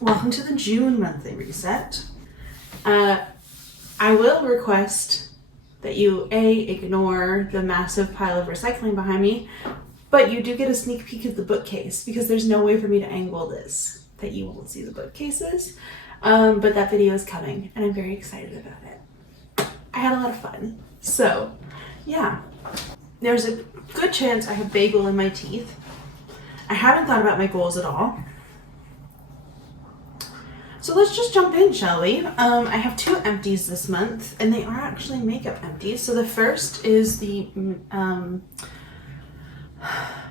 welcome to the June monthly reset. I will request that you ignore the massive pile of recycling behind me, but you do get a sneak peek of the bookcase because there's no way for me to angle this that you won't see the bookcases. But that video is coming and I'm very excited about it. I had a lot of fun. So yeah, there's a good chance I have bagel in my teeth. I haven't thought about my goals at all. So let's just jump in, shall we? I have 2 empties this month, and they are actually makeup empties. So the first is the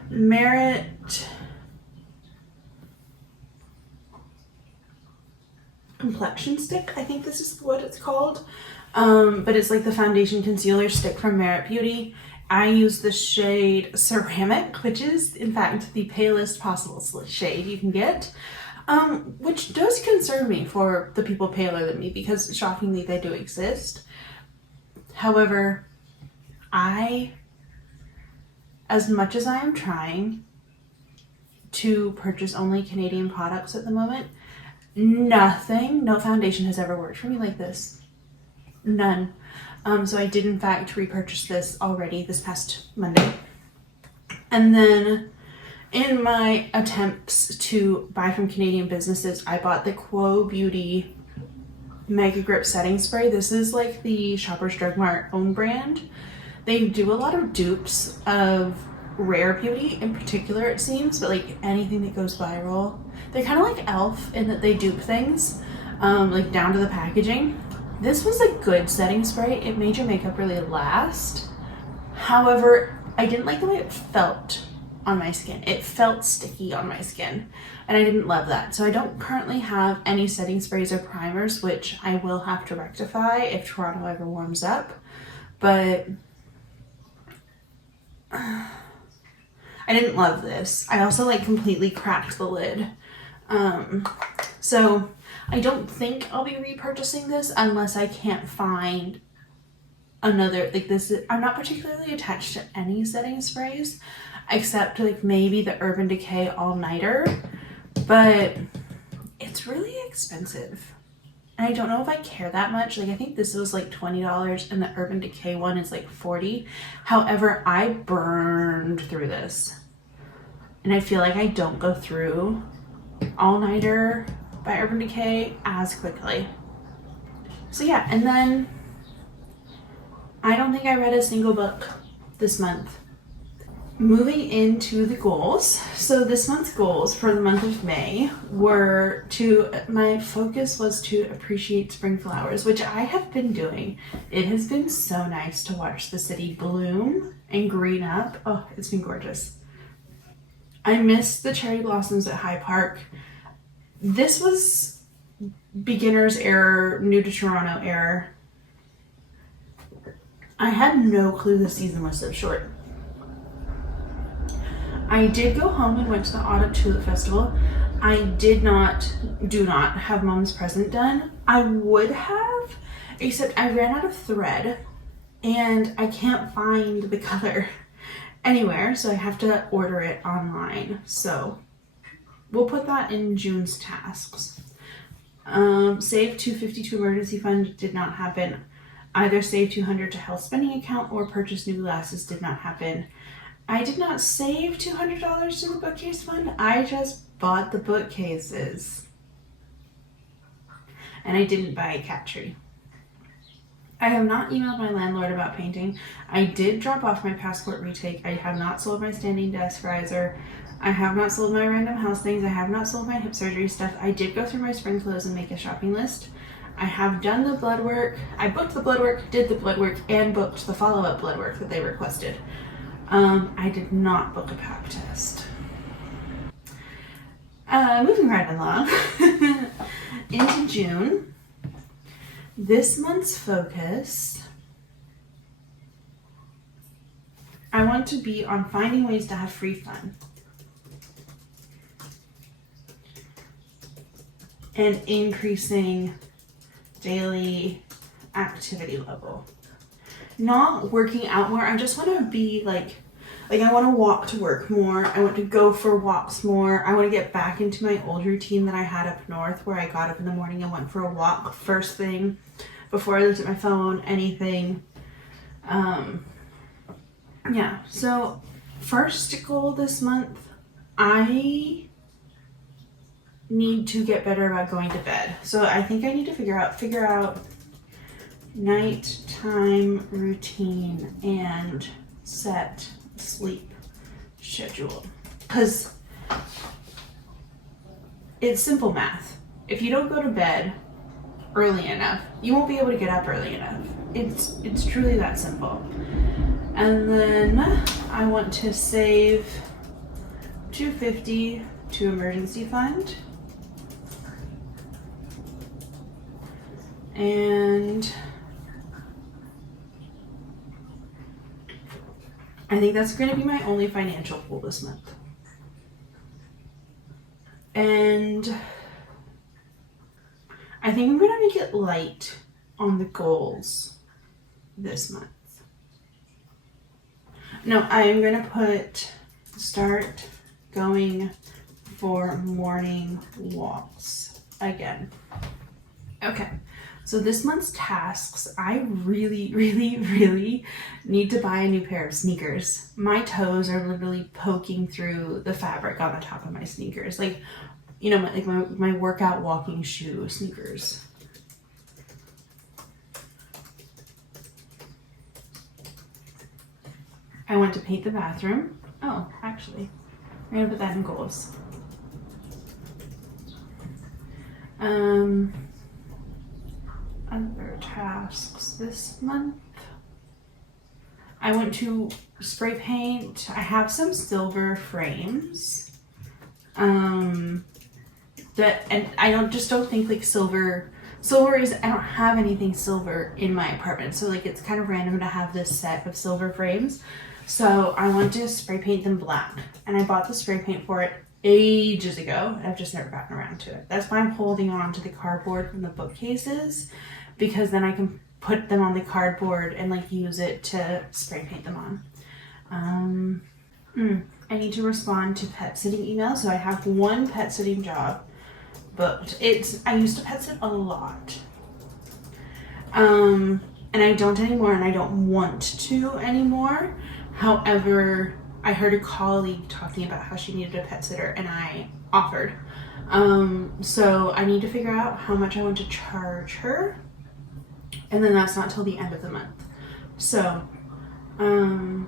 Merit Complexion Stick, I think this is what it's called. But it's like the foundation concealer stick from Merit Beauty. I use the shade Ceramic, which is in fact the palest possible shade you can get. Which does concern me for the people paler than me because shockingly they do exist. However, as much as I am trying to purchase only Canadian products at the moment, no foundation has ever worked for me like this. None. So I did in fact repurchase this already this past Monday. And then in my attempts to buy from Canadian businesses, I bought the Quo Beauty Mega Grip Setting Spray. This is like the Shoppers Drug Mart own brand. They do a lot of dupes of Rare Beauty in particular, it seems, but like anything that goes viral. They're kind of like e.l.f. in that they dupe things, like down to the packaging. This was a good setting spray. It made your makeup really last. However, I didn't like the way it felt on my skin. It felt sticky on my skin and I didn't love that. So I don't currently have any setting sprays or primers, which I will have to rectify if Toronto ever warms up. But I didn't love this. I also like completely cracked the lid. So I don't think I'll be repurchasing this unless I can't find another, like this. I'm not particularly attached to any setting sprays except like maybe the Urban Decay All Nighter, but it's really expensive. And I don't know if I care that much. Like I think this was like $20 and the Urban Decay one is like $40. However, I burned through this. And I feel like I don't go through All Nighter by Urban Decay as quickly. So yeah, and then I don't think I read a single book this month. Moving into the goals. So this month's goals for the month of May were my focus was to appreciate spring flowers, which I have been doing. It has been so nice to watch the city bloom and green up. Oh, it's been gorgeous. I missed the cherry blossoms at High Park. This was beginner's error, new to Toronto error. I had no clue the season was so short. I did go home and went to the Autumn Tulip Festival. I do not have Mom's present done. I would have, except I ran out of thread and I can't find the color anywhere, so I have to order it online. So we'll put that in June's tasks. Save $252 emergency fund did not happen. Either save $200 to health spending account or purchase new glasses did not happen. I did not save $200 to the bookcase fund. I just bought the bookcases. And I didn't buy a cat tree. I have not emailed my landlord about painting. I did drop off my passport retake. I have not sold my standing desk riser. I have not sold my random house things. I have not sold my hip surgery stuff. I did go through my spring clothes and make a shopping list. I have done the blood work. I booked the blood work, did the blood work, and booked the follow-up blood work that they requested. I did not book a pap test. Moving right along into June. This month's focus, I want to be on finding ways to have free fun and increasing daily activity level. Not working out more. I just want to be like Like, I want to walk to work more. I want to go for walks more. I want to get back into my old routine that I had up north, where I got up in the morning and went for a walk first thing before I looked at my phone, anything. Yeah, so first goal this month, I need to get better about going to bed. So I think I need to figure out nighttime routine and set sleep schedule, because it's simple math. If you don't go to bed early enough, you won't be able to get up early enough. It's truly that simple. And then I want to save $250 to emergency fund, and I think that's going to be my only financial goal this month. And I think I'm going to make it light on the goals this month. No, I am going to start going for morning walks again. Okay. So this month's tasks, I really, really, really need to buy a new pair of sneakers. My toes are literally poking through the fabric on the top of my sneakers. Like, you know, my workout walking shoe sneakers. I want to paint the bathroom. Oh, actually, I'm gonna put that in goals. Other tasks this month. I want to spray paint. I have some silver frames. And I don't think like silver is, I don't have anything silver in my apartment. So like, it's kind of random to have this set of silver frames. So I want to spray paint them black. And I bought the spray paint for it ages ago. I've just never gotten around to it. That's why I'm holding on to the cardboard from the bookcases, because then I can put them on the cardboard and like use it to spray paint them on. I need to respond to pet sitting emails. So I have one pet sitting job booked. I used to pet sit a lot. And I don't anymore, and I don't want to anymore. However, I heard a colleague talking about how she needed a pet sitter, and I offered. So I need to figure out how much I want to charge her, and then that's not till the end of the month. So, I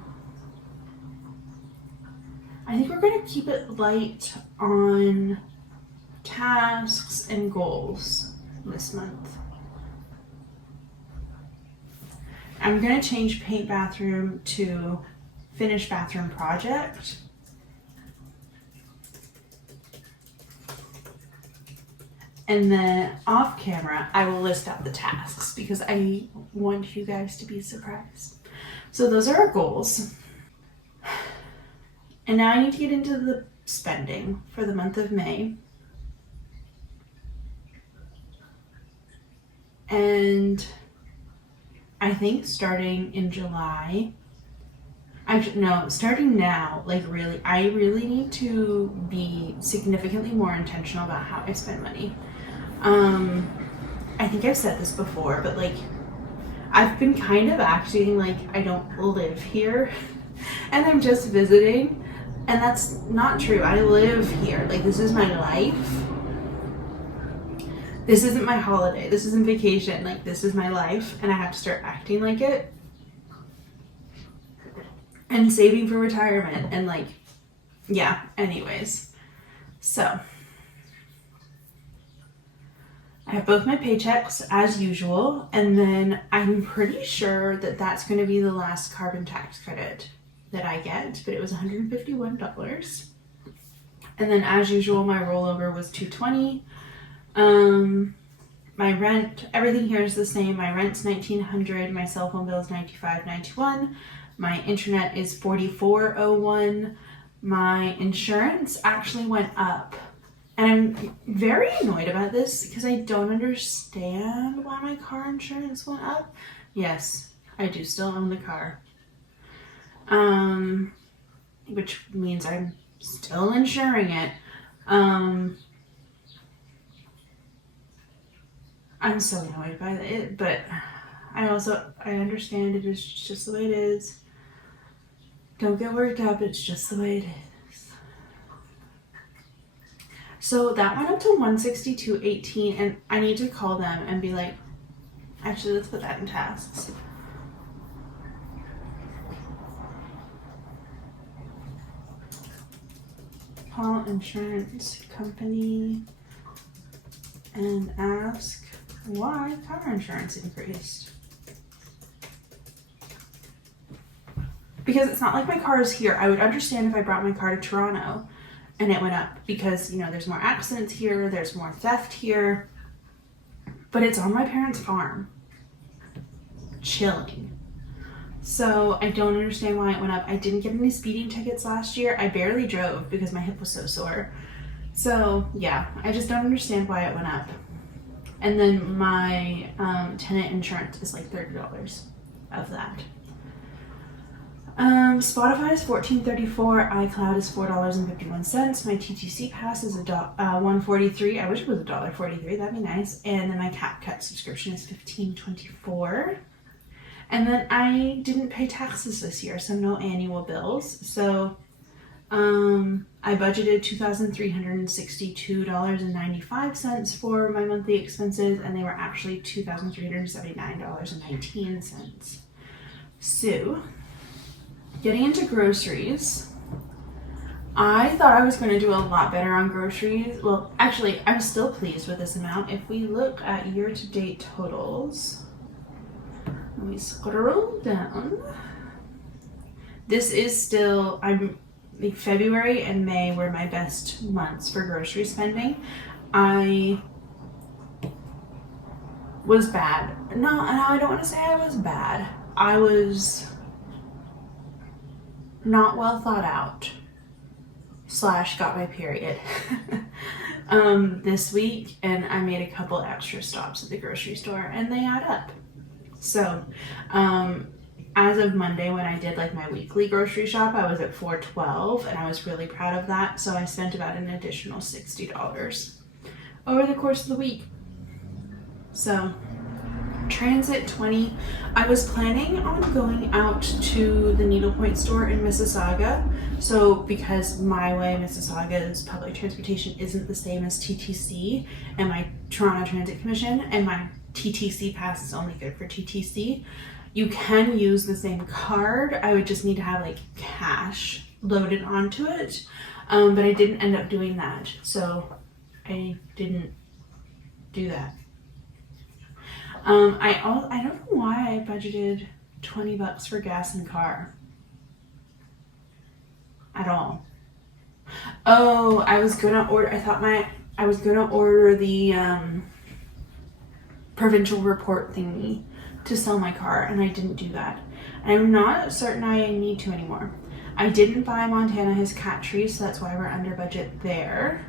think we're gonna keep it light on tasks and goals this month. I'm gonna change paint bathroom to finish bathroom project. And then off camera, I will list out the tasks because I want you guys to be surprised. So those are our goals. And now I need to get into the spending for the month of May. And I think starting in July, starting now, like really, I really need to be significantly more intentional about how I spend money. I think I've said this before, but like, I've been kind of acting like I don't live here and I'm just visiting, and that's not true. I live here. Like, this is my life. This isn't my holiday. This isn't vacation. Like, this is my life, and I have to start acting like it. And saving for retirement, and like, yeah, anyways. So, I have both my paychecks as usual, and then I'm pretty sure that that's going to be the last carbon tax credit that I get, but it was $151. And then as usual, my rollover was $220. My rent, everything here is the same. My rent's $1,900, my cell phone bill is $95.91, my internet is $44.01. My insurance actually went up, and I'm very annoyed about this because I don't understand why my car insurance went up. Yes, I do still own the car. which means I'm still insuring it. I'm so annoyed by it, but I understand it is just the way it is. Don't get worked up, it's just the way it is. So that went up to $162.18, and I need to call them and be like, actually, let's put that in tasks. Call insurance company and ask why car insurance increased. Because it's not like my car is here. I would understand if I brought my car to Toronto and it went up because, you know, there's more accidents here, there's more theft here, but it's on my parents' farm, chilling. So I don't understand why it went up. I didn't get any speeding tickets last year. I barely drove because my hip was so sore. So yeah, I just don't understand why it went up. And then my tenant insurance is like $30 of that. Spotify is $14.34. iCloud is $4.51. My TTC pass is $1.43. I wish it was $1.43. That'd be nice. And then my CapCut subscription is $15.24. And then I didn't pay taxes this year, so no annual bills. So I budgeted $2,362.95 for my monthly expenses, and they were actually $2,379.19. So, getting into groceries, I thought I was going to do a lot better on groceries. Well, actually, I'm still pleased with this amount. If we look at year-to-date totals, let me scroll down. This is still, February and May were my best months for grocery spending. I was bad. No, I don't want to say I was bad. I was not well thought out. / got my period this week, and I made a couple extra stops at the grocery store, and they add up. So, as of Monday, when I did like my weekly grocery shop, I was at $4.12, and I was really proud of that. So I spent about an additional $60 over the course of the week. So, transit 20. I was planning on going out to the Needlepoint store in Mississauga. So, because my way, Mississauga's public transportation isn't the same as TTC and my Toronto Transit Commission, and my TTC pass is only good for TTC. You can use the same card. I would just need to have like cash loaded onto it. But I didn't end up doing that. So I didn't do that. I don't know why I budgeted $20 for gas and car at all. Oh, I was gonna order the provincial report thingy to sell my car, and I didn't do that. And I'm not certain I need to anymore. I didn't buy Montana his cat tree, so that's why we're under budget there.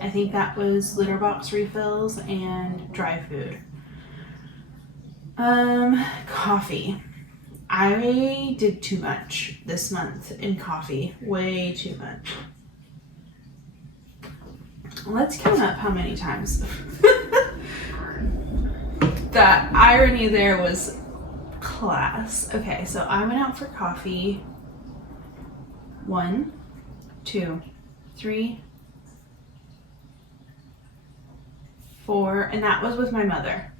I think that was litter box refills and dry food. Coffee. I did too much this month in coffee. Way too much. Let's count up how many times. That irony there was class. Okay, so I went out for coffee 1, 2, 3, 4, and that was with my mother.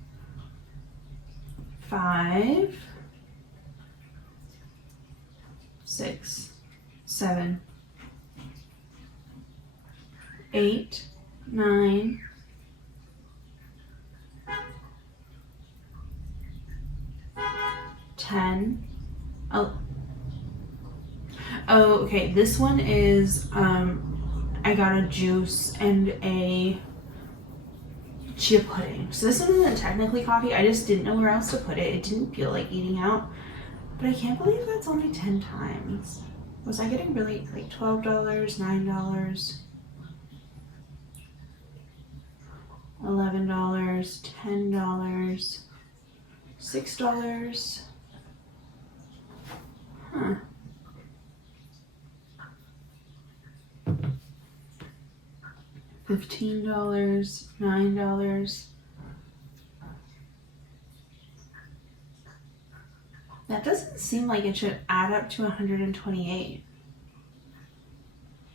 5, 6, 7, 8, 9, 10. Oh, okay. This one is I got a juice and a chia pudding. So this one isn't technically coffee. I just didn't know where else to put it. It didn't feel like eating out. But I can't believe that's only 10 times. Was I getting really like $12, $9, $11, $10, $6, Huh. $15, $9. That doesn't seem like it should add up to 128,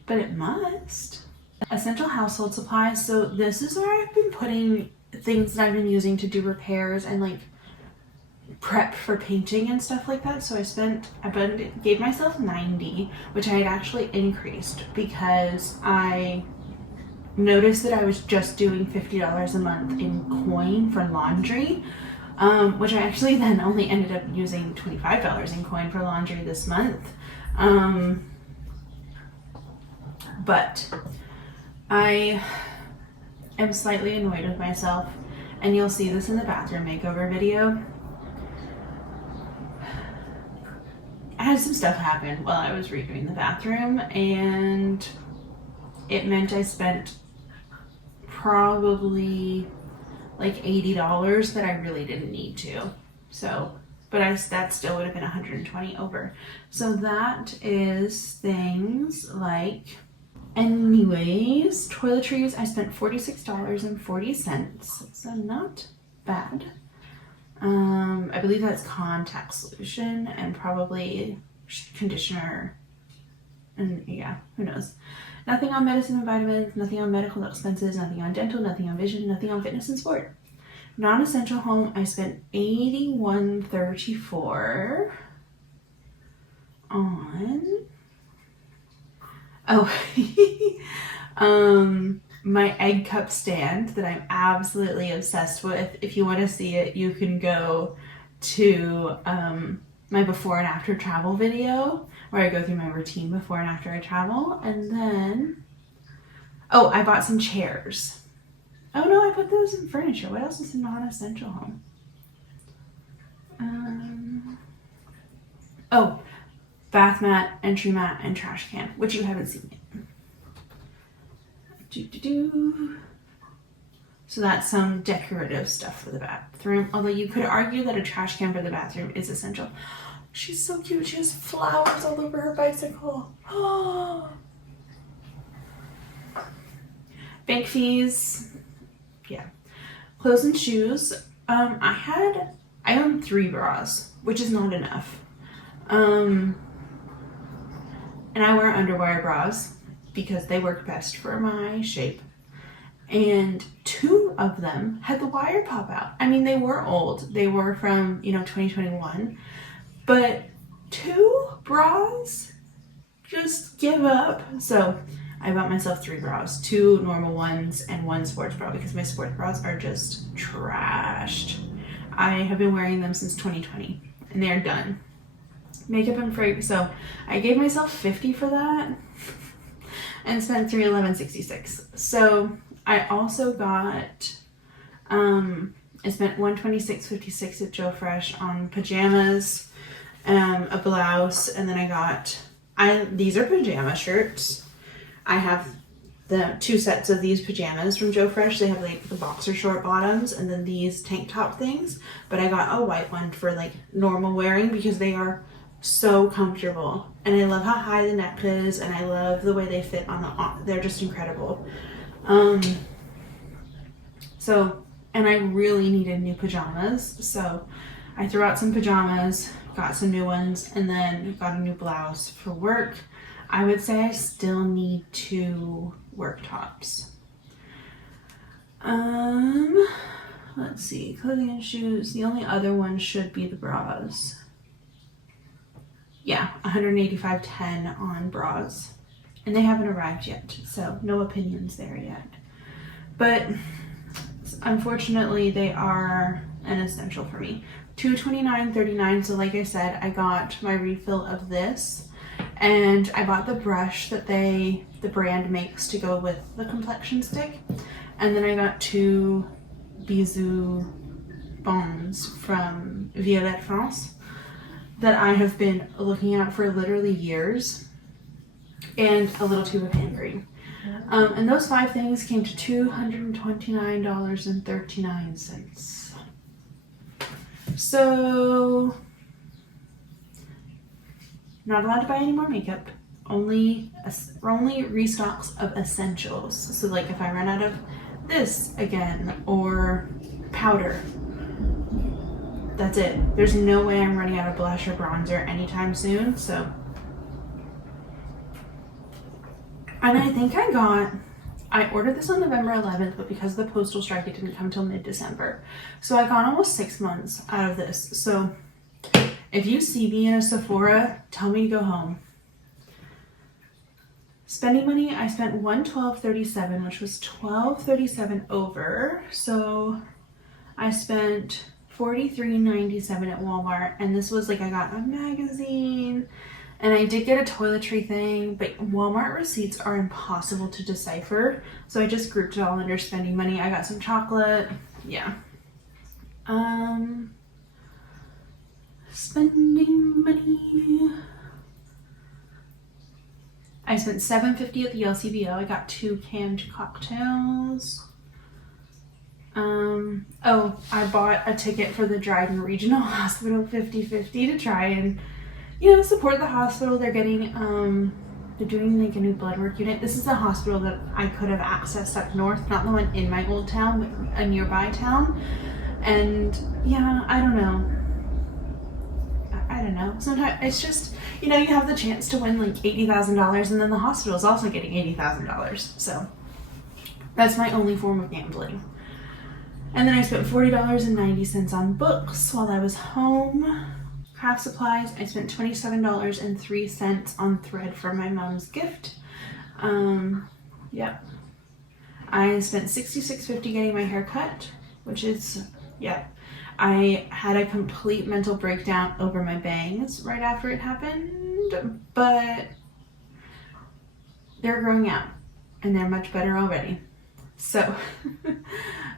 but it must. Essential household supplies. So this is where I've been putting things that I've been using to do repairs and like prep for painting and stuff like that. So I gave myself 90, which I had actually increased because I noticed that I was just doing $50 a month in coin for laundry, which I actually then only ended up using $25 in coin for laundry this month. But I am slightly annoyed with myself, and you'll see this in the bathroom makeover video. I had some stuff happen while I was redoing the bathroom, and it meant I spent probably like $80 that I really didn't need to. So, but that still would have been 120 over. So that is things like, anyways, toiletries, I spent $46.40, so not bad. I believe that's contact solution and probably conditioner, and yeah, who knows. Nothing on medicine and vitamins, nothing on medical expenses, nothing on dental, nothing on vision, nothing on fitness and sport. Non-essential home, I spent $81.34 on, my egg cup stand that I'm absolutely obsessed with. If you want to see it, you can go to my before and after travel video where I go through my routine before and after I travel. And then, I bought some chairs. Oh no, I put those in furniture. What else is a non-essential home? Bath mat, entry mat, and trash can, which you haven't seen yet. So that's some decorative stuff for the bathroom. Although you could argue that a trash can for the bathroom is essential. She's so cute. She has flowers all over her bicycle. Bank fees. Yeah. Clothes and shoes. I own 3 bras, which is not enough. And I wear underwire bras because they work best for my shape. And 2 of them had the wire pop out. I mean, they were old. They were from, 2021. But 2 bras? Just give up. So I bought myself 3 bras. 2 normal ones and 1 sports bra because my sports bras are just trashed. I have been wearing them since 2020 and they are done. Makeup and fragrance. So I gave myself $50 for that and spent $311.66. So I also got, I spent $126.56 at Joe Fresh on pajamas, a blouse, and then I got, these are pajama shirts. I have the 2 sets of these pajamas from Joe Fresh. They have like the boxer short bottoms and then these tank top things, but I got a white one for like normal wearing because they are so comfortable, and I love how high the neck is, and I love the way they fit on they're just incredible. So, and I really needed new pajamas, so I threw out some pajamas, got some new ones, and then got a new blouse for work. I would say I still need 2 work tops. Let's see, clothing and shoes. The only other one should be the bras. Yeah, $185.10 on bras. And they haven't arrived yet, so no opinions there yet. But unfortunately, they are an essential for me. $229.39, so like I said, I got my refill of this. And I bought the brush that the brand makes to go with the complexion stick. And then I got 2 Bisous bombs from Violette France that I have been looking at for literally years, and a little tube of hand cream. And those 5 things came to $229.39. So Not allowed to buy any more makeup. Only restocks of essentials. So like if I run out of this again or powder, that's it. There's no way I'm running out of blush or bronzer anytime soon. So, and I think I ordered this on November 11th, but because of the postal strike, it didn't come till mid-December. So I got almost 6 months out of this. So if you see me in a Sephora, tell me to go home. Spending money, I spent $112.37, which was $12.37 over. So I spent $43.97 at Walmart, and this was like I got a magazine, and I did get a toiletry thing, but Walmart receipts are impossible to decipher, so I just grouped it all under spending money. I got some chocolate, yeah. Spending money. I spent $7.50 at the LCBO. I got 2 canned cocktails. Oh, I bought a ticket for the Dryden Regional Hospital 50/50 to try and, support the hospital. They're getting, they're doing like a new blood work unit. This is a hospital that I could have accessed up north, not the one in my old town, but a nearby town. And yeah, I don't know. Sometimes it's just, you have the chance to win like $80,000 and then the hospital is also getting $80,000. So that's my only form of gambling. And then I spent $40.90 on books while I was home. Craft supplies, I spent $27.03 on thread for my mom's gift. Yep. I spent $66.50 getting my hair cut, which is, yep. I had a complete mental breakdown over my bangs right after it happened, but they're growing out and they're much better already. So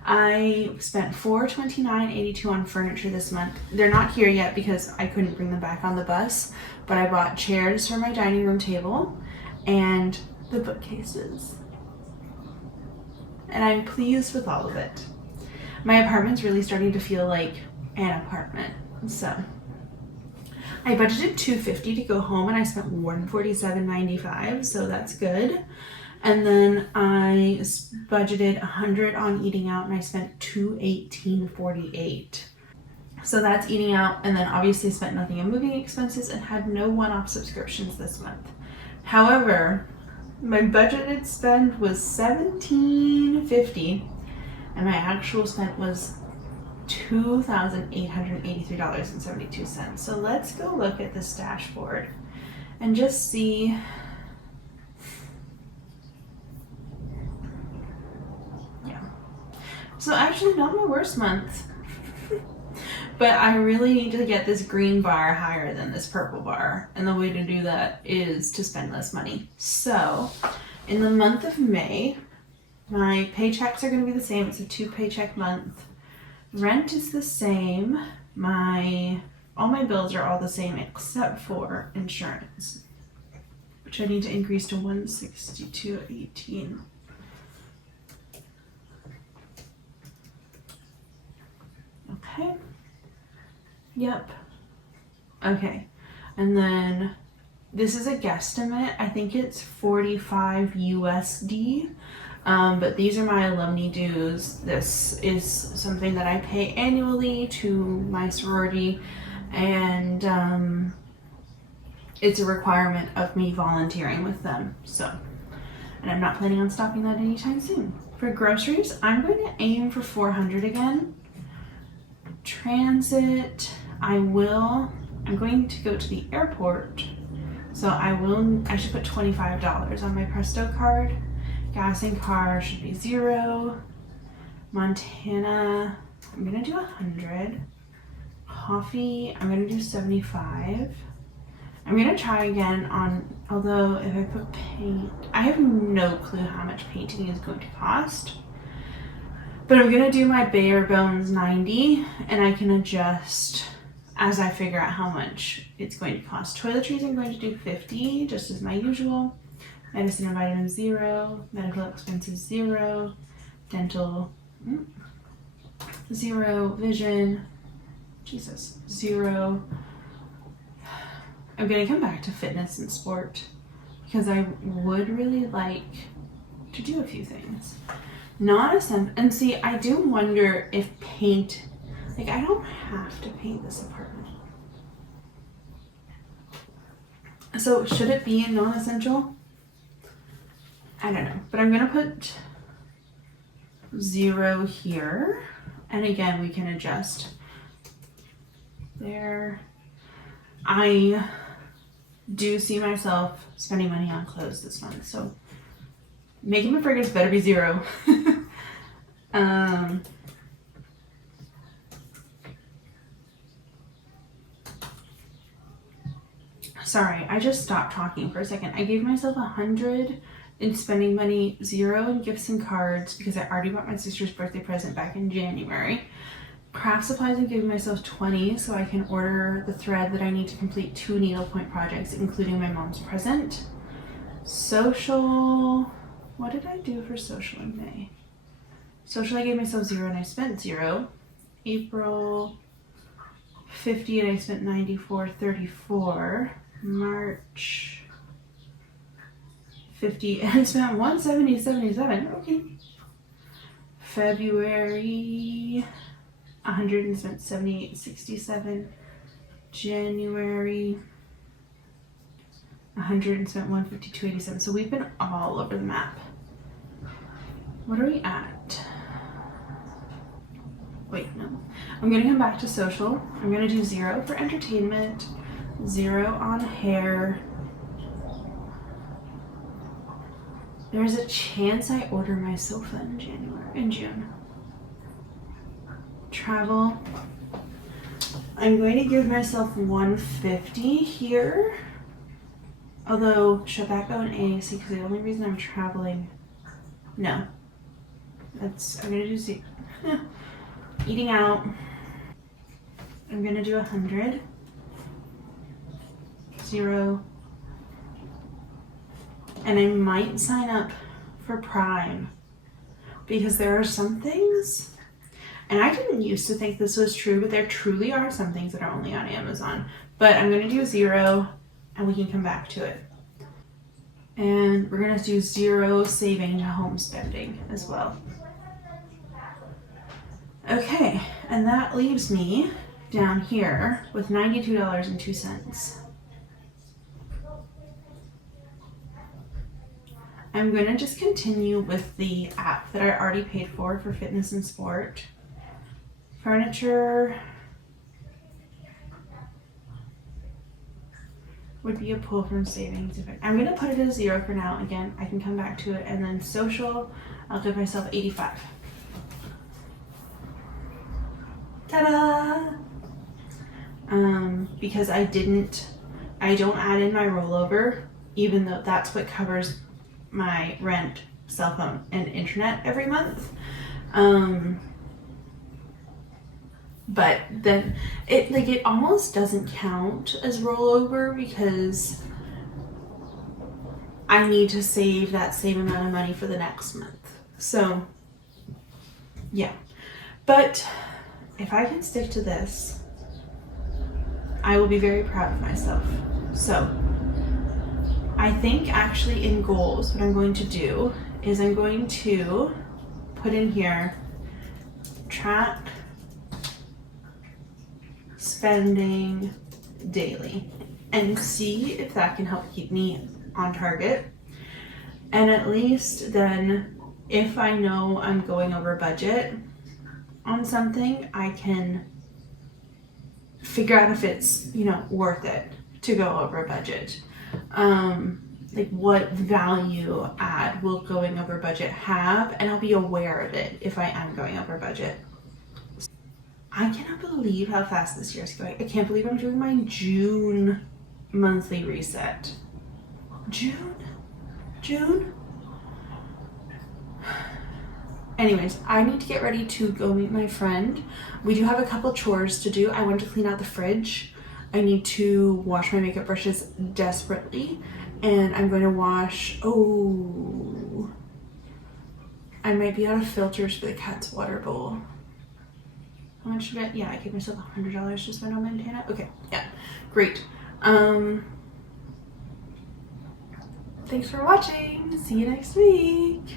I spent $429.82 on furniture this month. They're not here yet because I couldn't bring them back on the bus, but I bought chairs for my dining room table and the bookcases. And I'm pleased with all of it. My apartment's really starting to feel like an apartment. So I budgeted $250 to go home and I spent $147.95, so that's good. And then I budgeted $100 on eating out and I spent $218.48. So that's eating out, and then obviously spent nothing in moving expenses and had no one-off subscriptions this month. However, my budgeted spend was $1,750 and my actual spent was $2,883.72. So let's go look at this dashboard and just see. Yeah. So actually not my worst month. But I really need to get this green bar higher than this purple bar. And the way to do that is to spend less money. So in the month of May, my paychecks are going to be the same. It's a 2-paycheck month. Rent is the same. All my bills are all the same except for insurance, which I need to increase to $162.18. Okay. Yep. Okay. And then this is a guesstimate. I think it's 45 USD. But these are my alumni dues. This is something that I pay annually to my sorority, and it's a requirement of me volunteering with them. So, and I'm not planning on stopping that anytime soon. For groceries, I'm going to aim for $400 again. Transit, I'm going to go to the airport, so I should put $25 on my Presto card. Gas in car should be $0. Montana, I'm gonna do $100. Coffee, I'm gonna do $75. I'm gonna try again although if I put paint, I have no clue how much painting is going to cost. But I'm gonna do my bare bones $90, and I can adjust as I figure out how much it's going to cost. Toiletries I'm going to do $50, just as my usual. Medicine and vitamins $0, medical expenses $0, dental $0, vision $0. I'm gonna come back to fitness and sport because I would really like to do a few things. Not essential. And see, I do wonder if paint, like I don't have to paint this apartment. So should it be non-essential? I don't know, but I'm gonna put 0 here. And again, we can adjust there. I do see myself spending money on clothes this month, so making my fragrance better be 0. Sorry, I just stopped talking for a second. I gave myself 100 in spending money, 0 in gifts and cards because I already bought my sister's birthday present back in January. Craft supplies, I'm giving myself 20 so I can order the thread that I need to complete 2 needlepoint projects, including my mom's present. Social, what did I do for social in May? Social, I gave myself 0 and I spent 0. April, 50 and I spent 94.34. March, 50 and I spent 170.77. Okay. February, 100 and spent 78.67. January, 100 and spent 152.87. So we've been all over the map. What are we at? Wait, no. I'm gonna come back to social. I'm gonna do 0 for entertainment, 0 on hair. There's a chance I order my sofa in June. Travel. I'm going to give myself 150 here. Although tobacco and AAC, because the only reason I'm traveling. No. I'm gonna do 0. Eating out. I'm gonna do 100. 0. And I might sign up for Prime because there are some things, and I didn't used to think this was true, but there truly are some things that are only on Amazon. But I'm gonna do 0 and we can come back to it. And we're gonna do 0 saving to home spending as well. Okay, and that leaves me down here with $92.02. I'm gonna just continue with the app that I already paid for fitness and sport. Furniture would be a pull from savings. I'm gonna put it at 0 for now. Again, I can come back to it. And then social, I'll give myself 85. Ta-da! Because I don't add in my rollover, even though that's what covers my rent, cell phone, and internet every month. But then it almost doesn't count as rollover because I need to save that same amount of money for the next month. So yeah, but if I can stick to this, I will be very proud of myself. So I think actually in goals, what I'm going to do is I'm going to put in here, track spending daily, and see if that can help keep me on target. And at least then, if I know I'm going over budget on something, I can figure out if it's, worth it to go over budget. Like what value add will going over budget have, and I'll be aware of it if I am going over budget. I cannot believe how fast this year is going. I can't believe I'm doing my June monthly reset. June? Anyways, I need to get ready to go meet my friend. We do have a couple chores to do. I want to clean out the fridge. I need to wash my makeup brushes desperately. And I'm going to wash, I might be out of filters for the cat's water bowl. How much did I gave myself $100 to spend on Montana. Okay, yeah, great. Thanks for watching. See you next week.